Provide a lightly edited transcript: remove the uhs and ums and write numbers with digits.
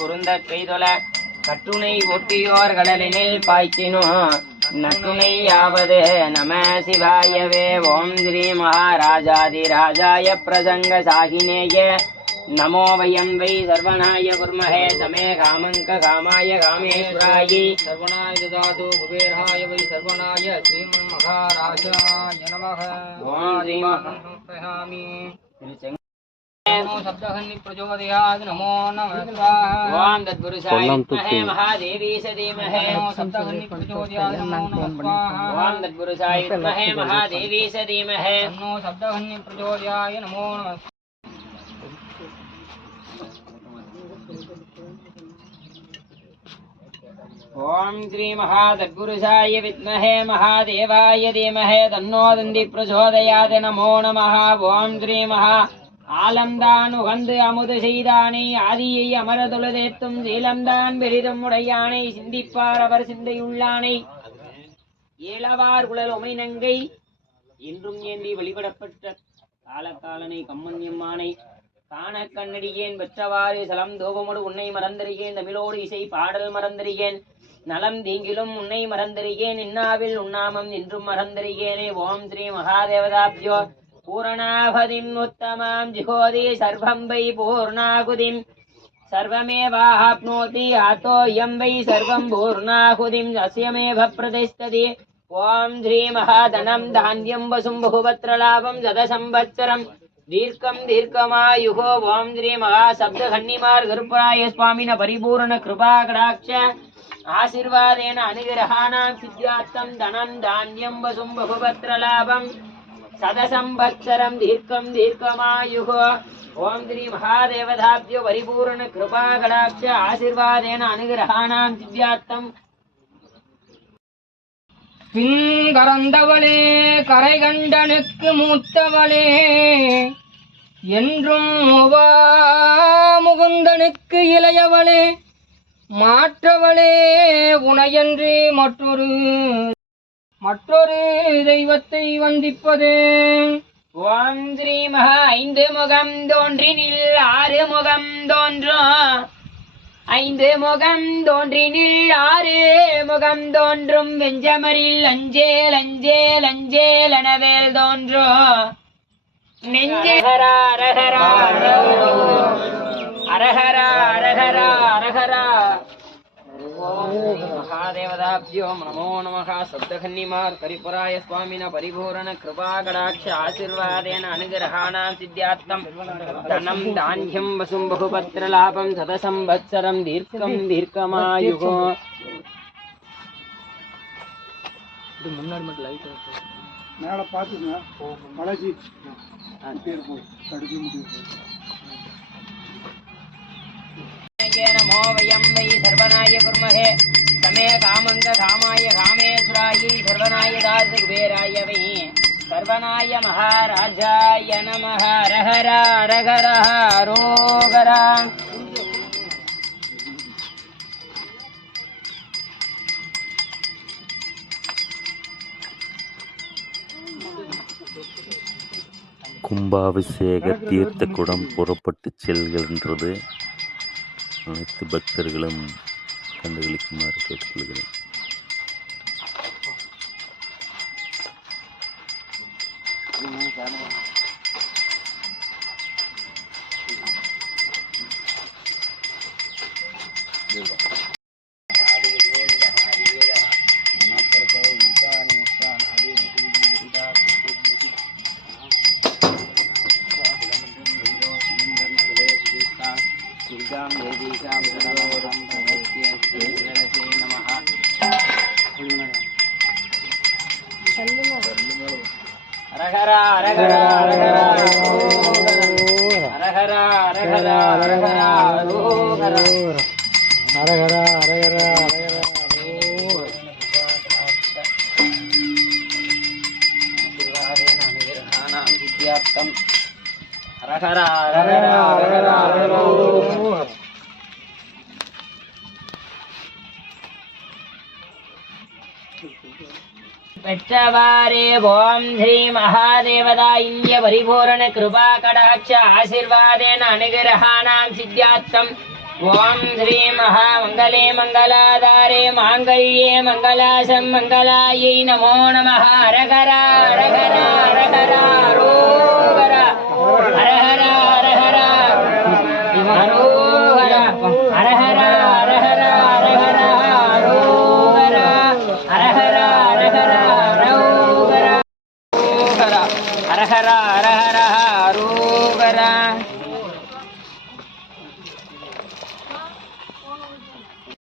பொருந்த கைதொல கட்டுணை ஒட்டியோர் கடலினில் பாய்ச்சினோ நட்டுணையாவது நம சிவாயவே. ஓம் ஸ்ரீ மகாராஜாதிராஜாய பிரசங்க சாகினேய நமோ வயம் வை சர்வனாய குர்மஹே சமே காமங்க காமாய காமேஸ்வராயை சர்வனாய ததாது குபேராய வை சர்வனாய ஸ்ரீமன் மகாராஜாய நமஹ. ஓம் ஸ்ரீ மகாமி சப்தஹன்னி பிரச்சோதயாத் நமோ நமः. ஓம் தத்புருஷாய வித்மஹே மகாதேவி சதீமஹே சப்தஹன்னி பிரச்சோதயாத் நமோ நமः. ஓம் தத்புருஷாய வித்மஹே மகாதேவி சதீமஹே சப்தஹன்னி பிரச்சோதயாய நமோ நமः. ஓம் ஸ்ரீ மகாதத்புருஷாய வித்மஹே மகாதேவாய தீமஹே தன்னோ தந்தி பிரச்சோதயாத் நமோ நமः. ஓம் ஸ்ரீ மகா ஆலம்தான் உகந்து அமுது செய்தானை ஆதியை அமரதுளதேத்தும் சீலம்தான் பெரிதும் உடையானை சிந்திப்பார் அவர் சிந்தையுள்ளானை ஏலவார் குழல் உமைநங்கை இன்றும் ஏந்தி வழிபடப்பட்ட காலக்காலனை கம்மன்யம்மானை காண கண்ணடியேன் பெற்றவாறு சலம் தோபமுடு உன்னை மறந்தறியேன் தமிழோடு இசை பாடல் மறந்தறியேன் நலம் தீங்கிலும் உன்னை மறந்தறியேன் இன்னாவில் உண்ணாமம் இன்றும் மறந்தறியேனே. ஓம் ஸ்ரீ மகாதேவதாப்ஜோ பூரணாபதிம் உத்தமாம் ஜிகோதி சர்வம் வை பூர்ணாகுதிம் சர்வமேவாப்னோதி ஆதோ யம் வை சர்வம் பூர்ணாகுதிம் அஸ்யமேவ பிரதிஷ்டதி. ஓம் ஸ்ரீ மகாதனம் தான்யம் வசும் பகுபத்ரலாபம் சதசம்பத்சரம் தீர்க்கம் தீர்க்கமாயுகோ. ஓம் ஸ்ரீ மகா சப்த கன்னிமார் கருப்பராய சுவாமின பரிபூர்ண கிருபா கடாட்ச ஆசீர்வாதேன அனுகிரகாணாம் சித்யார்த்தம் தனம் தான்யம் வசும் பகுபத்ரலாபம் சதசம்பத்சரம் தீர்க்கம் தீர்க்கமாயுகோ. ஓம் ஸ்ரீ மகாதேவதாப்ஜோ பரிபூர்ண கிருபா கடாட்ச ஆசீர்வாதேன அனுகிரகாணாம் சித்யார்த்தம். பின்கறந்தவளே கரை கண்டனுக்கு மூத்தவளே என்றும் முகுந்தனுக்கு இளையவளே மாற்றவளே உனையன்றி மற்றொரு தெய்வத்தை வந்திப்பதே. ஓம் ஸ்ரீ மகா ஐந்து முகம் தோன்றினில் ஆறு முகம் தோன்றும் ஐந்து முகம் தோன்றினில் ஆறு முகம் தோன்றும் வெஞ்சமரில் அஞ்சேல் அஞ்சேல் அஞ்சேல் எனவேல் தோன்றும் நெஞ்சே அரஹரா அரஹரா அரஹரா அரஹரா. ஓம் ஸ்ரீ மகாதேவதாப்ஜோ நமோ நமः. சப்தகன்னிமார் கரிபுராய சுவாமின பரிபூரண கிருபா கடாட்ச ஆசீர்வாதேன அனுகிரகாணாம் சித்யார்த்தம் தனம் தான்யம் வசும் பகுபத்ரலாபம் சதசம்பத்சரம் தீர்க்கம் தீர்க்கமாயுகோ. இது முன்னாடி மட்டும் லைட் மேல பாத்துங்க மலைஜி தடுக்க முடியும். நமோ வயம் வை சர்வனாய குர்மஹே சமே காமங்க காமாய காமேஸ்வராயை சர்வனாய தாச குபேராய வை சர்வனாய மகாராஜாய நமः. அரஹரா அரஹரா அரோகரா. கும்பாபிஷேக தீர்த்த குடம் புறப்பட்டு செல்கின்றது. அனைத்து பக்தர்களும் கண்டுகளிக்குமாறு கேட்டுக்கொள்கிறேன். அரஹரா அரஹரா அரஹரா அரஹரா அரஹரா அரஹரா அரோகரா. அரஹரா அரஹரா அரஹரா ஆசீர்வாதேன அனுகிரகாணாம் சித்யார்த்தம். அரஹரா அரஹரா அரஹரா அரஹரா. பெற்றவாரே ஓம் ஸ்ரீ மகாதேவதா இந்திய பரிபூரண கிருபா கடாட்ச ஆசீர்வாதேன அனுகிரகாணாம் சித்யார்த்தம் ஓம் ஸ்ரீ மகாமங்களே மங்களாதாரே மாங்கல்யே மங்களாசம் மங்களாயை நமோ நமः ஹரஹர ஹரஹர ஹரஹர ரோஹர ஹரஹர ஹரஹர ஹரோஹர ஹரஹர ஹரஹர ஹரஹர ரோஹர ஹரஹர ஹரஹர ரோஹர ஹரஹர ஹரஹர ரோஹர